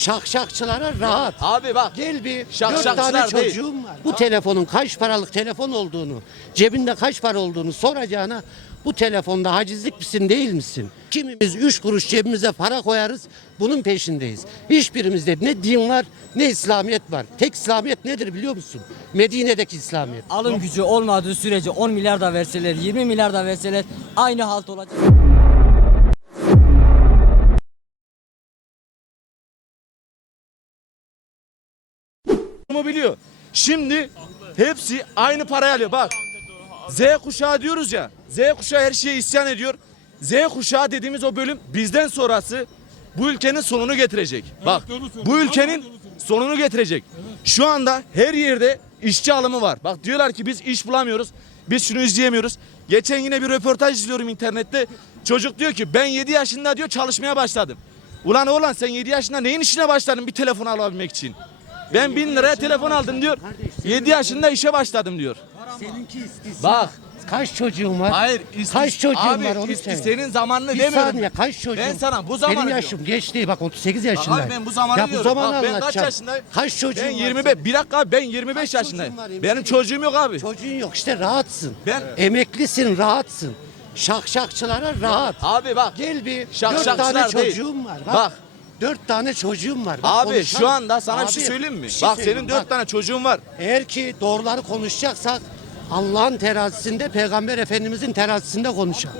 Şakşakçılara rahat. Abi bak. Gel bir dört şakçılar tane değil. çocuğum var. Bu telefonun kaç paralık telefon olduğunu, cebinde kaç para olduğunu soracağına bu telefonda hacizlik misin değil misin? Kimimiz üç kuruş cebimize para koyarız bunun peşindeyiz. Hiçbirimizde ne din var ne İslamiyet var. Tek İslamiyet nedir biliyor musun? Medine'deki İslamiyet. Alım gücü olmadığı sürece 10 milyar da verseler, 20 milyar da verseler aynı halt olacak. Bunu biliyor. Şimdi hepsi aynı parayı alıyor. Bak. Z kuşağı diyoruz ya. Z kuşağı her şeye isyan ediyor. Z kuşağı dediğimiz o bölüm bizden sonrası bu ülkenin sonunu getirecek. Bak. Bu ülkenin sonunu getirecek. Şu anda her yerde işçi alımı var. Bak diyorlar ki biz iş bulamıyoruz. Biz şunu izleyemiyoruz. Geçen yine bir röportaj izliyorum internette. Çocuk diyor ki ben 7 yaşında diyor çalışmaya başladım. Ulan oğlan sen 7 yaşında neyin işine başladın bir telefon alabilmek için? Ben 1000 liraya telefon aldım diyor. 7 yaşında işe başladım diyor. Seninki istisna. Bak. Kaç çocuğun var? Hayır. istis- Kaç çocuğun Abi, var onu söyle. senin zamanını Bir demiyorum. saniye kaç çocuğun? Ben sana bu zamanı Benim diyorum. yaşım geç değil bak 38 yaşındayım. Abi ben bu zamanı ya bu diyorum. zamanı Bak ben kaç yaşındayım? Kaç çocuğun Ben var 25 senin? bir dakika abi, ben 25 Kaç yaşındayım. var, Benim çocuğum yok abi. Çocuğun yok işte rahatsın. Ben- Emeklisin rahatsın. Şakşakçılara rahat. Abi bak. Gel bir Şak dört tane değil. çocuğum var. Bak. Bak. Dört tane çocuğum var. Bak, Abi konuşalım. şu anda sana bir şey Abi, söyleyeyim mi? bir şey bak söyleyeyim. senin 4 Bak, tane çocuğun var. Eğer ki doğruları konuşacaksak Allah'ın terazisinde, Peygamber Efendimizin terazisinde konuşalım.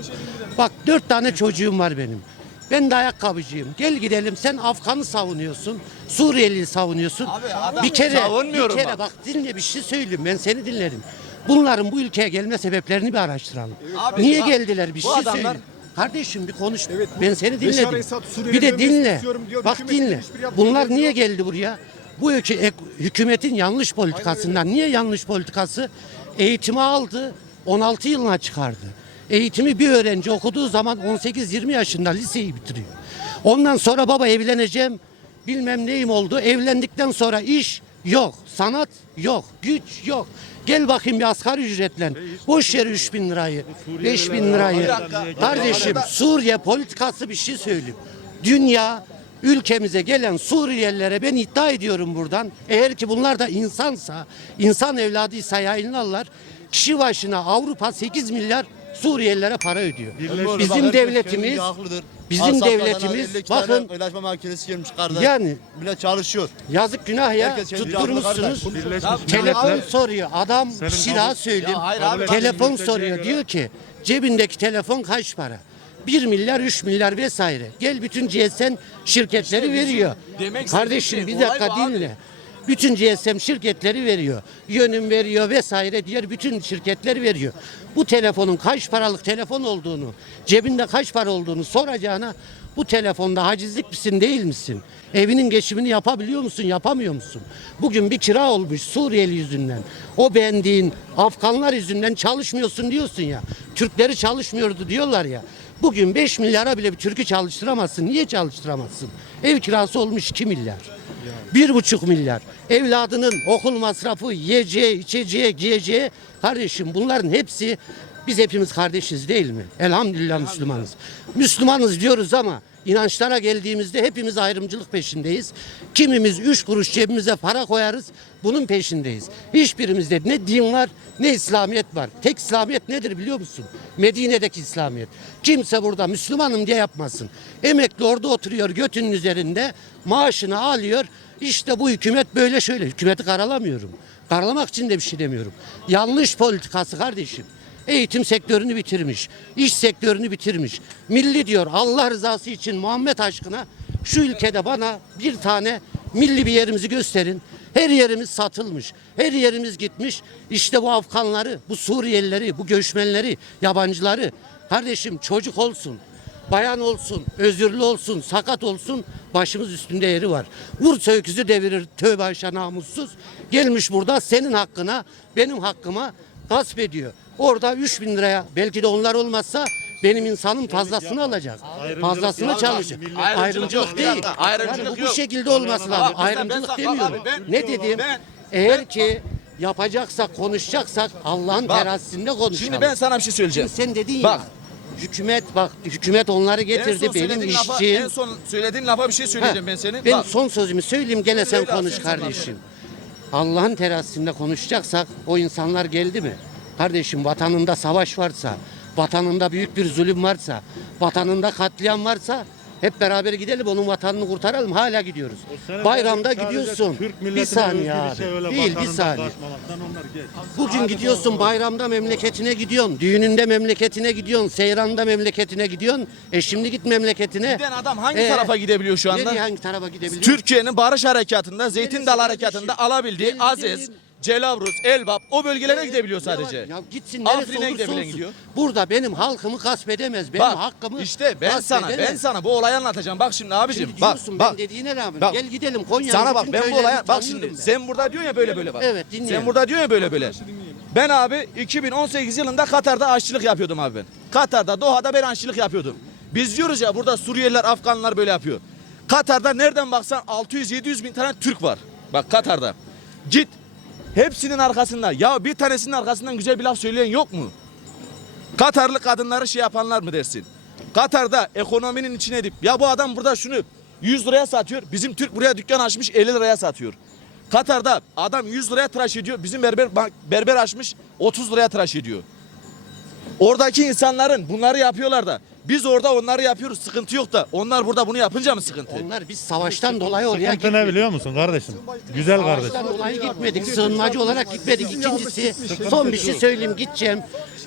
Bak dört tane çocuğum var benim. Ben de ayakkabıcıyım. Gel gidelim. Sen Afgan'ı savunuyorsun. Suriyeli'yi savunuyorsun. Abi adam- bir kere, Savunmuyorum bir kere bak. bak dinle bir şey söyleyeyim. Ben seni dinlerim. Bunların bu ülkeye gelme sebeplerini bir araştıralım. Abi Niye bak, geldiler bir bu şey adamlar- söyle. Kardeşim bir konuş. bu ben seni dinledim. Bir de dinle. diyor. Bak dinle. Bunlar şey niye geldi buraya? Bu ülke, ek- hükümetin yanlış politikasından. Niye yanlış politikası? Eğitimi aldı, 16 yılına çıkardı. Eğitimi bir öğrenci okuduğu zaman 18-20 yaşında liseyi bitiriyor. Ondan sonra baba evleneceğim, bilmem neyim oldu. Evlendikten sonra iş yok, sanat yok, güç yok. Gel bakayım bir asgari ücretle. Boş yere 3 bin lirayı, 5 bin lirayı. Kardeşim Suriye politikası bir şey söyleyeyim. Dünya ülkemize gelen Suriyelilere ben iddia ediyorum buradan. Eğer ki bunlar da insansa, insan evladıysa yayınlarlar. Kişi başına Avrupa 8 milyar Suriyelilere para ödüyor. Bizim devletimiz bizim devletimiz bakın ilaçma makinesi gelmiş kardeş. yani Bile çalışıyor. yazık günah ya Herkes tutturmuşsunuz. Telefon soruyor. Adam bir şey daha söyleyeyim. Telefon soruyor. göre- Diyor ki cebindeki telefon kaç para? 1 milyar 3 milyar vesaire. Gel bütün GSM şirketleri veriyor. demek Kardeşim istediğim bir şey, dakika abi. dinle. Bütün GSM şirketleri veriyor. Yönüm veriyor vesaire diğer bütün şirketler veriyor. Bu telefonun kaç paralık telefon olduğunu, cebinde kaç para olduğunu soracağına bu telefonda hacizlik misin değil misin? Evinin geçimini yapabiliyor musun, yapamıyor musun? Bugün bir kira olmuş Suriyeli yüzünden. O beğendiğin Afganlar yüzünden çalışmıyorsun diyorsun ya. Türkleri çalışmıyordu diyorlar ya. Bugün 5 milyara bile bir Türk'ü çalıştıramazsın. Niye çalıştıramazsın? Ev kirası olmuş 2 milyar. Bir buçuk milyar. Evladının okul masrafı, yiyeceği, içeceği, giyeceği. Kardeşim bunların hepsi biz hepimiz kardeşiz değil mi? Elhamdülillah Müslümanız. Müslümanız diyoruz ama inançlara geldiğimizde hepimiz ayrımcılık peşindeyiz. Kimimiz üç kuruş cebimize para koyarız. Bunun peşindeyiz. Hiçbirimizde ne din var ne İslamiyet var. Tek İslamiyet nedir biliyor musun? Medine'deki İslamiyet. Kimse burada Müslümanım diye yapmasın. Emekli orada oturuyor götünün üzerinde maaşını alıyor. İşte bu hükümet böyle şöyle. Hükümeti karalamıyorum. Karalamak için de bir şey demiyorum. Yanlış politikası kardeşim. Eğitim sektörünü bitirmiş. iş sektörünü bitirmiş. Milli diyor Allah rızası için Muhammed aşkına şu ülkede bana bir tane milli bir yerimizi gösterin. Her yerimiz satılmış. Her yerimiz gitmiş. İşte bu Afganları, bu Suriyelileri, bu göçmenleri, yabancıları. Kardeşim çocuk olsun, bayan olsun, özürlü olsun, sakat olsun başımız üstünde yeri var. Vur öküzü devirir tövbe aşağı namussuz. Gelmiş burada senin hakkına, benim hakkıma gasp ediyor. Orada 3 bin liraya belki de onlar olmazsa benim insanım fazlasını alacak. Fazlasını çalışacak. Ayrımcılık Ayrımcılık değil. Ayrımcılık Yani bu, bu şekilde olması lazım. Bak Ayrımcılık demiyorum. ne dedim? Eğer ki yapacaksak, konuşacaksak Allah'ın Bak, terazisinde konuşalım. Şimdi ben sana bir şey söyleyeceğim. Sen dedin ya. Hükümet bak hükümet onları getirdi benim söylediğin lafa- en son söylediğin lafa bir şey söyleyeceğim ben senin. Ben Bak, son sözümü söyleyeyim gene sen Söyle konuş kardeşim. Allah'ın terasında konuşacaksak o insanlar geldi mi? Kardeşim vatanında savaş varsa, vatanında büyük bir zulüm varsa, vatanında katliam varsa hep beraber gidelim onun vatanını kurtaralım. Hala gidiyoruz. Bayramda gidiyorsun. Türk Bir saniye abi. bir şey öyle Değil bir saniye. Bugün gidiyorsun bayramda memleketine gidiyorsun. Düğününde memleketine gidiyorsun. Seyranda memleketine gidiyorsun. E şimdi git memleketine. Giden adam hangi Ee, tarafa gidebiliyor şu anda? Nereye hangi tarafa gidebiliyor? Türkiye'nin barış harekatında, Zeytin Dalı harekatında alabildiği Aziz. Celavruz, Elbap o bölgelere gidebiliyor Ya- sadece. Ya, gitsin neresi Afrin'e olursa gidebilen olsun. gidiyor. Burada benim halkımı gasp edemez. Benim Bak hakkımı işte ben gasp sana edemez. ben sana bu olayı anlatacağım. Bak şimdi abicim Şimdi bak diyorsun bak. ben dediğine rağmen Bak. gel gidelim Konya'nın Sana bak ben bu olaya bak şimdi sen burada diyorsun ya böyle böyle bak. Evet, dinliyorum. Sen burada diyorsun ya böyle böyle. Ben abi 2018 yılında Katar'da aşçılık yapıyordum abi ben. Katar'da Doha'da ben aşçılık yapıyordum. Biz diyoruz ya burada Suriyeliler, Afganlar böyle yapıyor. Katar'da nereden baksan 600-700 bin tane Türk var. Bak Katar'da. Git. Hepsinin arkasında. Ya bir tanesinin arkasından güzel bir laf söyleyen yok mu? Katarlı kadınları şey yapanlar mı dersin? Katar'da ekonominin içine edip ya bu adam burada şunu 100 liraya satıyor. Bizim Türk buraya dükkan açmış 50 liraya satıyor. Katar'da adam 100 liraya tıraş ediyor. Bizim berber berber açmış 30 liraya tıraş ediyor. Oradaki insanların bunları yapıyorlar da biz orada onları yapıyoruz. Sıkıntı yok da onlar burada bunu yapınca mı sıkıntı? Onlar biz savaştan dolayı oraya Sıkıntı ne gitmedik. biliyor musun kardeşim? Güzel kardeşim. Savaştan dolayı gitmedik. Sığınmacı olarak gitmedik. İkincisi son bir şey söyleyeyim gideceğim.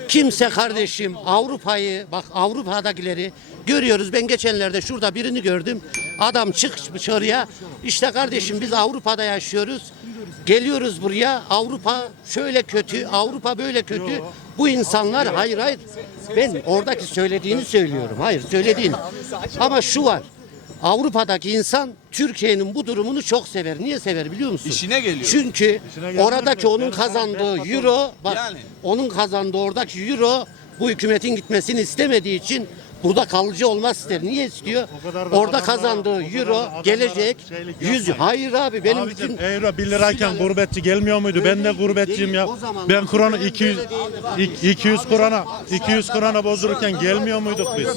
Kimse kardeşim Avrupa'yı bak Avrupa'dakileri görüyoruz. Ben geçenlerde şurada birini gördüm. Adam çıkmış oraya. İşte kardeşim biz Avrupa'da yaşıyoruz. Geliyoruz buraya. Avrupa şöyle kötü, Avrupa böyle kötü. Bu insanlar hayır hayır. Ben oradaki söylediğini söylüyorum. Hayır söylediğini. Ama şu var. Avrupa'daki insan Türkiye'nin bu durumunu çok sever. Niye sever biliyor musun? İşine geliyor. Çünkü gelmiyor oradaki onun kazandığı euro bak Yani. onun kazandığı oradaki euro bu hükümetin gitmesini istemediği için burada kalıcı olmaz ister. Niye istiyor? O kadar da Orada kazandığı euro gelecek şeylik 100 yapmayın. Hayır abi benim Abicim, bütün euro 1 lirayken gurbetçi gelmiyor muydu? Ben de gurbetçiyim ya. Ben kronu Böyle 200 değildi bak. ik- 200 krona 200 krona bozdururken gelmiyor muyduk biz?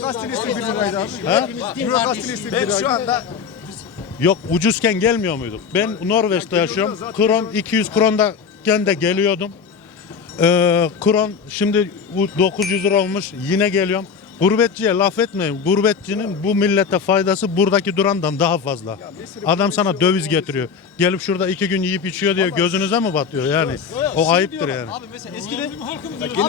Ha? Ben şu anda Yok ucuzken gelmiyor muyduk? Ben Norveç'te yaşıyorum. Kron 200 krondaken de geliyordum. Ee, kron şimdi bu 900 lira olmuş. Yine geliyorum. Gurbetçiye laf etmeyin. Gurbetçinin bu millete faydası buradaki durandan daha fazla. Adam sana döviz getiriyor. Gelip şurada iki gün yiyip içiyor diye gözünüze mi batıyor yani? O ayıptır yani. Abi mesela eskiden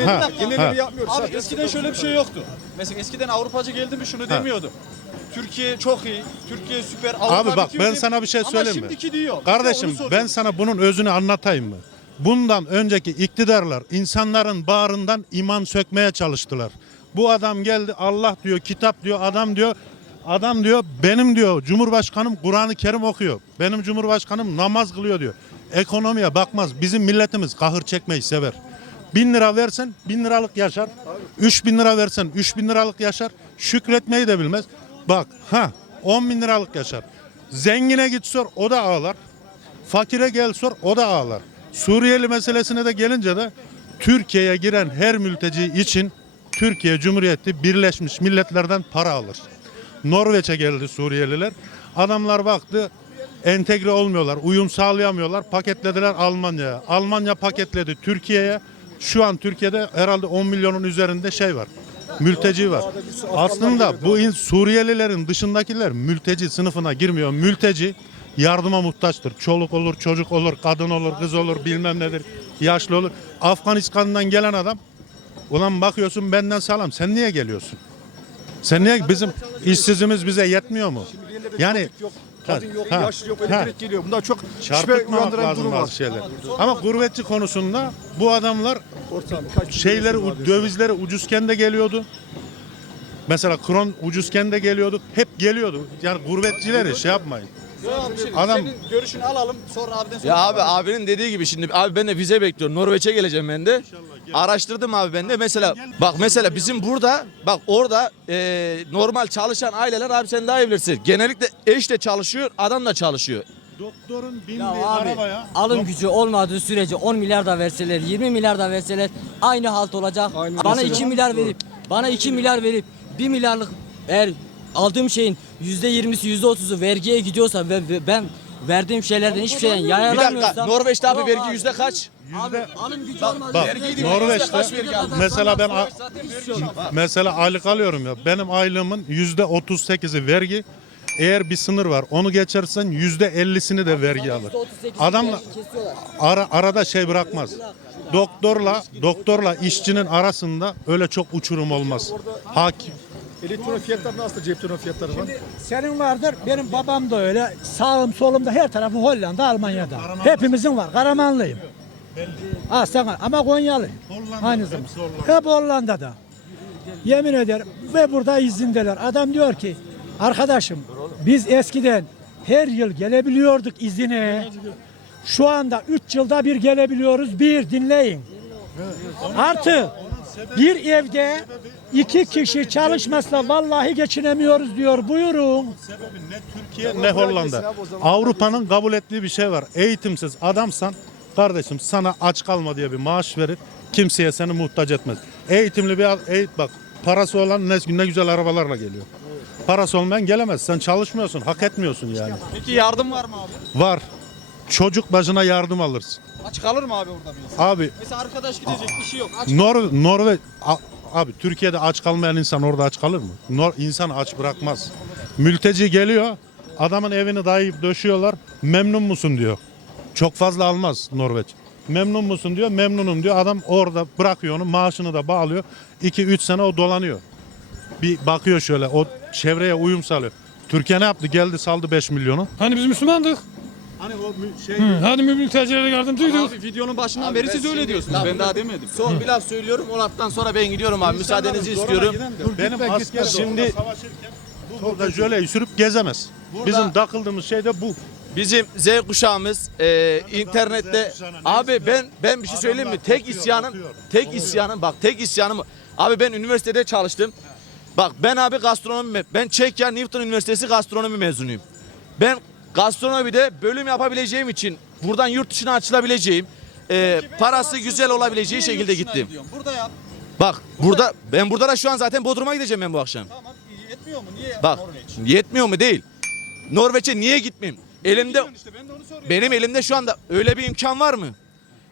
Ha, ha. genelini yapmıyoruz. Abi eskiden şöyle bir şey yoktu. Mesela eskiden Avrupacı geldi mi şunu demiyordu. Türkiye çok iyi, Türkiye süper. Avrupa Abi bak bitiyor ben diye- sana bir şey Ama söyleyeyim mi? şimdiki diyor. Kardeşim Bir de onu ben sana bunun özünü anlatayım mı? Bundan önceki iktidarlar insanların bağrından iman sökmeye çalıştılar. Bu adam geldi Allah diyor, kitap diyor, adam diyor. Adam diyor benim diyor Cumhurbaşkanım Kur'an-ı Kerim okuyor. Benim Cumhurbaşkanım namaz kılıyor diyor. Ekonomiye bakmaz. Bizim milletimiz kahır çekmeyi sever. Bin lira versen bin liralık yaşar. Üç bin lira versen üç bin liralık yaşar. Şükretmeyi de bilmez. Bak ha 10 bin liralık yaşar. Zengine git sor o da ağlar. Fakire gel sor o da ağlar. Suriyeli meselesine de gelince de Türkiye'ye giren her mülteci için Türkiye Cumhuriyeti Birleşmiş Milletler'den para alır. Norveç'e geldi Suriyeliler. Adamlar baktı entegre olmuyorlar, uyum sağlayamıyorlar. Paketlediler Almanya'ya. Almanya paketledi Türkiye'ye. Şu an Türkiye'de herhalde 10 milyonun üzerinde şey var. Mülteci var. Aslında bu in- Suriyelilerin dışındakiler mülteci sınıfına girmiyor. Mülteci yardıma muhtaçtır. Çoluk olur, çocuk olur, kadın olur, kız olur, bilmem nedir. Yaşlı olur. Afganistan'dan gelen adam ulan bakıyorsun benden sağlam. Sen niye geliyorsun? Sen niye bizim işsizimiz bize yetmiyor mu? Yani Kadın yok, Ha, yaşlı yok, ha. elektrik geliyor. Bunlar çok şüphe çarpıtmamak uyandıran lazım durum var. bazı şeyler. Ama gurbetçi konusunda bu adamlar şeyleri, dövizleri ucuzken de geliyordu. Mesela kron ucuzken de geliyordu. Hep geliyordu. Yani gurbetçileri şey yapmayın. Adam Senin görüşünü alalım sonra abiden sonra. Ya abi abinin dediği gibi şimdi abi ben de vize bekliyorum. Norveç'e geleceğim ben de. Araştırdım abi ben de. Mesela bak mesela bizim burada bak orada e, normal çalışan aileler abi sen daha iyi bilirsin. Genellikle eş de çalışıyor, adam da çalışıyor. doktorun bindiği Ya abi arabaya alım gücü olmadığı sürece 10 milyar da verseler 20 milyar da verseler aynı halt olacak. Bana 2 milyar verip bana 2 milyar verip 1 milyarlık eğer aldığım şeyin %20'si %30'u vergiye gidiyorsa ve, ve ben verdiğim şeylerden hiçbir şeyden Bir dakika Norveç'te abi Yok vergi yüzde kaç? Abi alım gücü. Bak Norveç'te kaç vergi aldın? mesela ben a- şey mesela aylık alıyorum ya. Benim aylığımın yüzde 38'i vergi. Eğer bir sınır var onu geçersen yüzde 50'sini de vergi alır. %38'lik Adam vergi kesiyorlar. ara, arada şey bırakmaz. Doktorla doktorla işçinin arasında öyle çok uçurum olmaz. Hakim Elektronik fiyatları nasıl cep telefonu fiyatları var? Senin vardır, benim babam da öyle. Sağım solumda her tarafı Hollanda, Almanya'da. Hepimizin var. Karamanlıyım. Ha sana ama Konyalıyım. Aynı zamanda. Hep Hollanda'da. Yemin ederim ve burada izindeler. Adam diyor ki arkadaşım biz eskiden her yıl gelebiliyorduk izine. Şu anda 3 yılda bir gelebiliyoruz. Bir dinleyin. Artı bir evde iki kişi çalışmazsa vallahi geçinemiyoruz diyor. Buyurun. ne Türkiye ne Hollanda. Avrupa'nın kabul ettiği bir şey var. Eğitimsiz adamsan kardeşim sana aç kalma diye bir maaş verir. Kimseye seni muhtaç etmez. Eğitimli bir eğit bak parası olan ne, ne güzel arabalarla geliyor. Parası olmayan gelemez. Sen çalışmıyorsun, hak etmiyorsun yani. Peki yardım var mı abi? Var. Çocuk başına yardım alırsın. Aç kalır mı abi orada bir insan? Abi Mesela arkadaş gidecek bir şey yok. Aç Nor Norveç A- abi Türkiye'de aç kalmayan insan orada aç kalır mı? Nor insan aç bırakmaz. Mülteci geliyor. Adamın evini dayayıp döşüyorlar. Memnun musun diyor. Çok fazla almaz Norveç. Memnun musun diyor. Memnunum diyor. Adam orada bırakıyor onu. Maaşını da bağlıyor. 2-3 sene o dolanıyor. Bir bakıyor şöyle o çevreye uyum sağlıyor. Türkiye ne yaptı? Geldi saldı 5 milyonu. Hani biz Müslümandık. Hani o şey... Hı, Hani mültecilere yardımcıydık. Abi videonun başından beri siz öyle diyorsunuz. Ben daha demedim. Son bir laf söylüyorum. O laftan sonra ben gidiyorum abi. Müsaadenizi istiyorum. Benim asker şimdi burada jöleyi sürüp gezemez. Bizim takıldığımız şey de bu. Bizim Z kuşağımız e, internette abi ben ben bir şey söyleyeyim mi? Tek isyanım tek isyanım bak tek isyanım abi ben üniversitede çalıştım. Bak ben abi gastronomi ben Çekya Newton Üniversitesi gastronomi mezunuyum. Ben gastronomide bölüm yapabileceğim için buradan yurt dışına açılabileceğim e, parası güzel olabileceği şekilde gittim. Burada yap. Bak burada ben burada da şu an zaten Bodrum'a gideceğim ben bu akşam. Tamam yetmiyor mu? Niye Bak Norveç? yetmiyor mu değil. Norveç'e niye gitmeyeyim? Elimde Gidiyorsun işte ben de onu soruyorum. benim elimde şu anda öyle bir imkan var mı?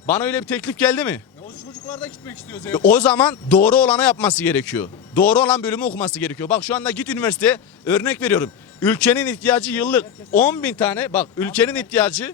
Bana öyle bir teklif geldi mi? E, O çocuklar da gitmek istiyor zevk. O zaman doğru olanı yapması gerekiyor. Doğru olan bölümü okuması gerekiyor. Bak şu anda git üniversiteye örnek veriyorum. Ülkenin ihtiyacı yıllık 10 bin tane bak ülkenin ihtiyacı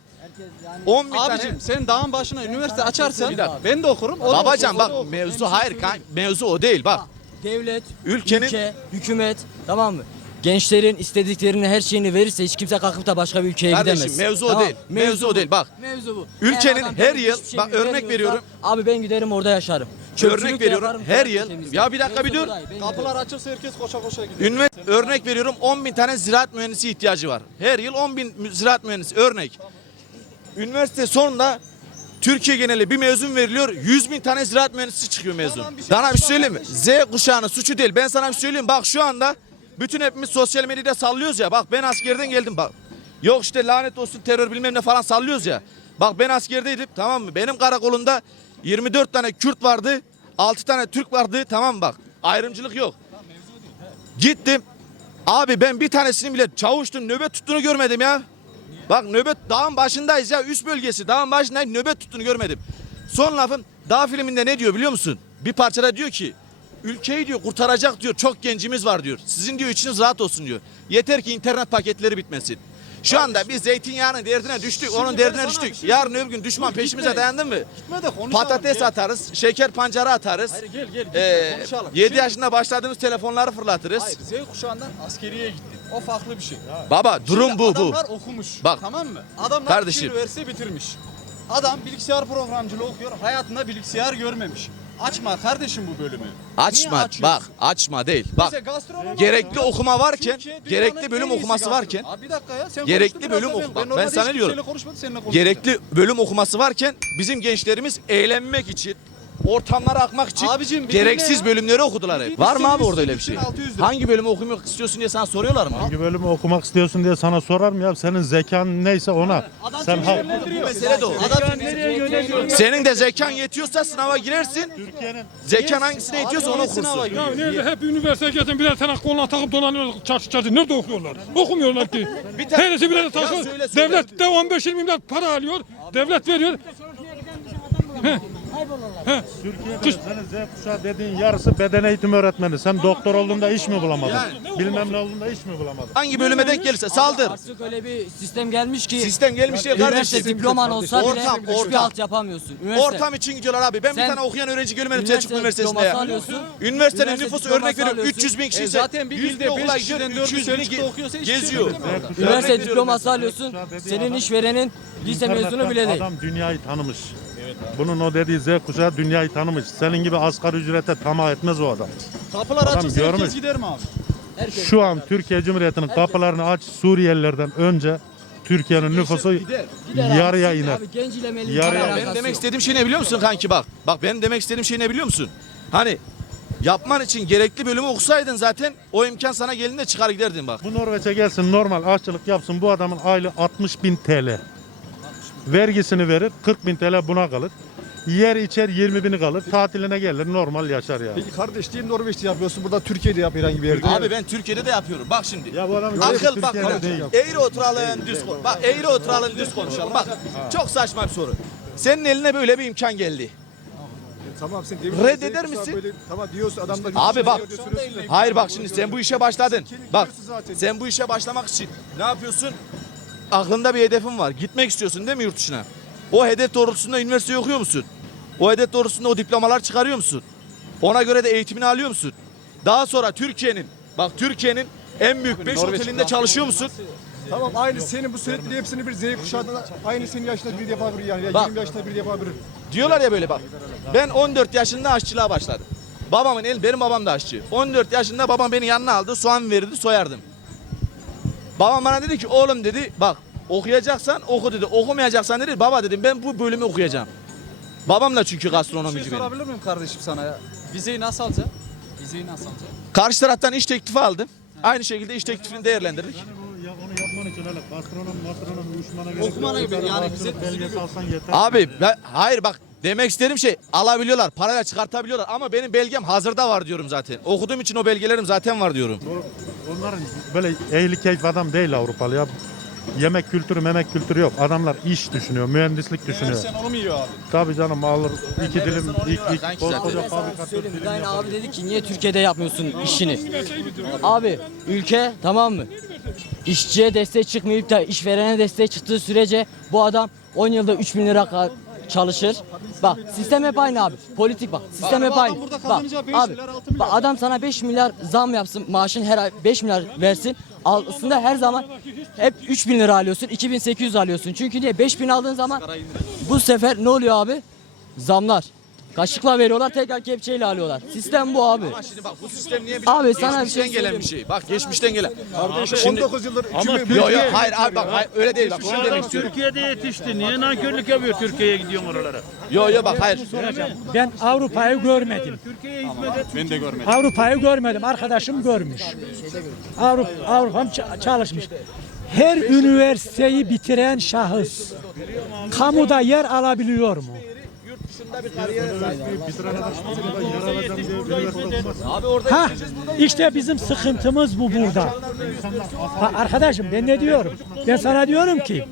10 bin Abicim tane. sen dağın başına üniversite açarsan Bir dakika. ben de okurum. o da Babacan okur, o da bak okur. mevzu hayır kan mevzu o değil bak. Devlet, Ülkenin- ülke, hükümet tamam mı? Gençlerin istediklerini her şeyini verirse hiç kimse kalkıp da başka bir ülkeye Kardeşim, gidemez. mevzu o değil. Mevzu o bu. değil, bak. Mevzu bu. Ülkenin Eğer adam her yıl- hiçbir şey bak örnek vermiyorsa, veriyorum. Abi ben giderim orada yaşarım. Çöpçülük Örnek de veriyorum, yaparım, her yıl- temizlerim. Ya bir dakika, bir Mevzu dur. bu değil, ben Kapılar açılsa herkes koşa koşa gidiyor. Ünivers- örnek veriyorum 10 bin tane ziraat mühendisi ihtiyacı var. Her yıl 10 bin mü- ziraat mühendisi örnek. Üniversite sonunda Türkiye geneli bir mezun veriliyor. 100 bin tane ziraat mühendisi çıkıyor mezun. Şey Sana bir şey yapamam söyleyeyim mi? Z kuşağının suçu değil. Ben sana bir şey söyleyeyim. Bak şu anda bütün hepimiz sosyal medyada sallıyoruz ya. Bak ben askerden geldim bak. Yok işte lanet olsun terör bilmem ne falan sallıyoruz ya. Bak ben askerdeydim tamam mı? Benim karakolumda 24 tane Kürt vardı. 6 tane Türk vardı tamam mı bak. Ayrımcılık yok. Gittim. Abi ben bir tanesini bile çavuştum nöbet tuttuğunu görmedim ya. Bak nöbet dağın başındayız ya üst bölgesi dağın başındayız nöbet tuttuğunu görmedim. Son lafım dağ filminde ne diyor biliyor musun? Bir parçada diyor ki ülkeyi diyor kurtaracak diyor çok gencimiz var diyor. Sizin diyor içiniz rahat olsun diyor. Yeter ki internet paketleri bitmesin. Şu anda biz zeytinyağının derdine düştük, onun ben derdine düştük. şey Yarın öbür gün düşman Dur, peşimize gitme. dayandı mı? Gitme de konuşalım. Patates Gel. atarız, şeker pancarı atarız. Hayır gel gel gitme, Ee, konuşalım. 7 Şimdi- yaşında başladığımız telefonları fırlatırız. Hayır Z kuşağından askeriye gitti. O farklı bir şey. Baba durum Şimdi bu bu. Adamlar okumuş. Bak. Tamam mı? Adamlar Kardeşim. üniversite bitirmiş. Adam bilgisayar programcılığı okuyor. Hayatında bilgisayar görmemiş. Açma kardeşim bu bölümü. Açma bak açma değil. Bak Mesela gerekli okuma varken, Türkiye dünyanın gerekli bölüm iyisi okuması varken, Abi bir dakika ya sen gerekli konuştun bölüm da oku- ben, bak, ben normalde sana hiçbir diyorum. şeyle konuşmadım seninle konuştum. gerekli bölüm okuması varken bizim gençlerimiz eğlenmek için ortamlara akmak için Abicim, gereksiz bölümleri okudular hep. Var mı abi orada öyle bir şey? 3600 lira. Hangi bölümü okumak istiyorsun diye sana soruyorlar mı? Hangi bölümü okumak istiyorsun diye sana sorar mı ya? Senin zekan neyse ona. Sen ha- Mesele de o. Senin de zekan yetiyorsa sınava girersin. Zekan hangisine yetiyorsa onu okursun. Ya nerede hep üniversiteye gidin birer tane koluna takıp dolanıyor çarşı çarşı. Nerede okuyorlar? Okumuyorlar ki. Bir tane- Herisi birer Ya söyle, söyle. Devlet de 15-20 milyar para alıyor. Devlet veriyor. Türkiye'de senin Z kuşağı dediğin yarısı beden eğitimi öğretmeni. Sen doktor olduğunda iş mi bulamadın? Bilmem ne olduğunda iş mi bulamadın? Hangi bölüme denk gelirse saldır. Artık öyle bir sistem gelmiş ki Sistem gelmiş üniversite kardeşim. diploman olsa bile Ortam, hiçbir ortam. alt yapamıyorsun. Üniversite. Ortam için gidiyorlar abi. Ben bir Sen tane okuyan öğrenci görmedim üniversite Selçuklu Üniversitesi'nde diploması ya. alıyorsun. Üniversitenin Üniversite nüfusu diploması örnek veriyorum alıyorsun. 300 bin kişi E ise zaten bir 100 ilde bin okula beş gidiyor kişiden dördü 300 bini Selçuk'ta okuyorsa hiçbir şey geziyor. yok. Üniversite diploması alıyorsun. Senin işverenin lise mezunu bile değil. Adam dünyayı tanımış. Bunun o dediği Z kuşağı dünyayı tanımış. Senin gibi asgari ücrete tamah etmez o adam. Kapılar Adam açılsa görmüş. herkes gider mi abi? Şu an Türkiye Cumhuriyeti'nin kapılarını aç Suriyelilerden önce Türkiye'nin nüfusu Gider abi. yarıya iner. Abi Yarıya- Benim demek istediğim şey ne biliyor musun kanki bak. Bak benim demek istediğim şey ne biliyor musun? Hani yapman için gerekli bölümü okusaydın zaten o imkan sana geldiğinde çıkar giderdin bak. Bu Norveç'e gelsin normal aşçılık yapsın bu adamın aylığı 60 bin TL. Vergisini verir 40 bin TL buna kalır. Yer içer 20 bini kalır. Tatiline gelir normal yaşar yani. Peki kardeş diye Norveç'te yapıyorsun. Burada Türkiye'de yap herhangi bir yerde. Abi ben Türkiye'de de yapıyorum. Bak şimdi. Ya bu adam Akıl bak, Türkiye'de bak değil. eğri oturalım düz konuş. Bak eğri oturalım düz konuşalım. Bak çok saçma bir soru. Senin eline böyle bir imkan geldi. Tamam sen demin Reddeder misin? Böyle, tamam diyorsun adamlar. Abi bak. Sürüyorsun da. Hayır bak şimdi sen bu işe başladın. Bak sen bu işe başlamak için ne yapıyorsun? Aklında bir hedefin var. Gitmek istiyorsun değil mi yurt dışına? O hedef doğrultusunda üniversite okuyor musun? O hedef doğrultusunda o diplomalar çıkarıyor musun? Ona göre de eğitimini alıyor musun? Daha sonra Türkiye'nin bak Türkiye'nin en büyük 5 otelinde çalışıyor musun? Tamam aynı senin bu söylediğin hepsini bir Z kuşağında aynı senin yaşında biri yapabilir yani. Ya Bak. 20 yaşında biri yapabilir. Diyorlar ya böyle bak. Ben 14 yaşında aşçılığa başladım. Babamın el, benim babam da aşçı. 14 yaşında babam beni yanına aldı, soğan verirdi, soyardım. Babam bana dedi ki oğlum dedi bak okuyacaksan oku dedi. Okumayacaksan dedi baba dedim ben bu bölümü okuyacağım. Babam da çünkü Bir şey gastronomici benim. sorabilir miyim kardeşim sana ya? Vizeyi nasıl alacaksın? Vizeyi nasıl alacaksın? Karşı taraftan iş teklifi aldım. Aynı şekilde iş teklifini değerlendirdik. Ya onu yapman için öyle gastronom, gastronom uyuşmana gerek Okumana yok. gibi yani Aşçılık bize- belgesi alsan yeter. Abi ben, hayır bak demek istediğim şey alabiliyorlar, parayla çıkartabiliyorlar ama benim belgem hazırda var diyorum zaten. Okuduğum için o belgelerim zaten var diyorum. Onların böyle ehli keyif adam değil Avrupalı ya. Yemek kültürü, memek kültürü yok. Adamlar iş düşünüyor, mühendislik düşünüyor. Sen onu mu yiyor abi? Tabii canım alır iki dilim, ilk, ilk Sanki koskoca Ben sana fabrika dilim tane yapar. abi dedi ki niye Türkiye'de yapmıyorsun işini? Abi ülke tamam mı? İşçiye destek çıkmayıp da işverene destek çıktığı sürece bu adam 10 yılda 3 bin lira ka- çalışır. Bak sistem hep aynı abi. Politik bak. Sistem hep aynı. Bak abi. Bak adam sana 5 milyar zam yapsın. Maaşın her ay 5 milyar versin. Aslında her zaman hep 3 bin lira alıyorsun. 2800 alıyorsun. Çünkü niye? 5000 aldığın zaman bu sefer ne oluyor abi? Zamlar. Kaşıkla veriyorlar tekrar kepçeyle alıyorlar. Sistem bu abi. Ama şimdi bak bu sistem niye Abi sana bir geçmişten şey gelen bir şey. Bak geçmişten gelen. Kardeşim Şimdi- 19 yıldır Ama hükümet- Yok yok hayır abi bak hayır, öyle değil bak şunu demek istiyorum. Türkiye'de yetişti. Niye nankörlük yapıyor Türkiye'ye gidiyorsun oralara? Yok yok bak hayır. Ben Avrupa'yı görmedim. Türkiye'ye hizmet et. Ben de görmedim. Avrupa'yı görmedim. Arkadaşım görmüş. Avrupa, Avrupa'm ça- çalışmış. Her üniversiteyi bitiren şahıs kamuda yer alabiliyor mu? Abi orada Ha, işte bizim sıkıntımız bu burada. Ha, arkadaşım ben ne diyorum? Ben sana diyorum ki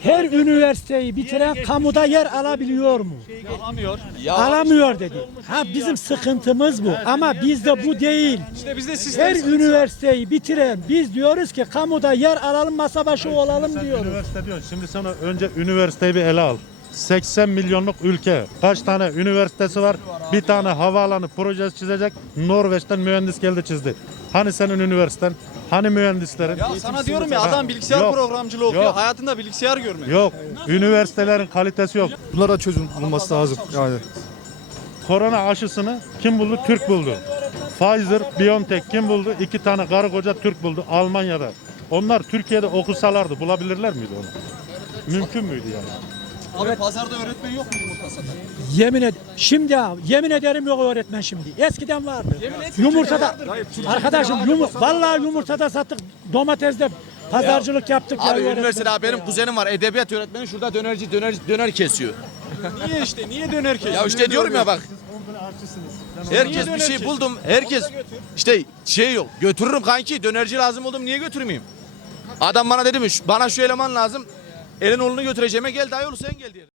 her üniversiteyi bitiren kamuda yer alabiliyor mu? Alamıyor. Alamıyor dedi. Ha bizim sıkıntımız bu. Ama bizde bu değil. İşte bizde Her üniversiteyi bitiren biz diyoruz ki kamuda yer alalım masa başı olalım diyoruz. Üniversite diyorsun. Şimdi sana önce üniversiteyi bir ele al. 80 milyonluk ülke. Kaç tane üniversitesi var? Bir tane havaalanı projesi çizecek. Norveç'ten mühendis geldi çizdi. Hani senin üniversiten? Hani mühendislerin? Ya sana diyorum ya adam bilgisayar Yok. programcılığı okuyor. Yok. Hayatında bilgisayar görmedi. Yok. Üniversitelerin kalitesi yok. Bunlara çözüm bulunması lazım yani. Korona aşısını kim buldu? Türk buldu. Pfizer, BioNTech kim buldu? İki tane karı koca Türk buldu Almanya'da. Onlar Türkiye'de okusalardı bulabilirler miydi onu? Mümkün müydü yani? Abi pazarda öğretmen yok mu yumurta satan? Yemin ed şimdi ya, yemin ederim yok öğretmen şimdi. Eskiden vardı. Yumurtada arkadaşım yumur, vallahi yumurtada sattık. Domatesde pazarcılık yaptık ya Abi öğretmen. üniversitede benim kuzenim var edebiyat öğretmeni şurada dönerci döner döner kesiyor. Niye işte? Niye döner kesiyor? Ya işte diyorum ya bak. Herkes bir şey buldum. Herkes işte şey yok. Götürürüm kanki. Dönerci lazım oldum. Niye götürmeyeyim? Adam bana dedi mi? "Şu- Bana şu eleman lazım. Elin oğlunu götüreceğime gel dayı oğlu sen gel diye.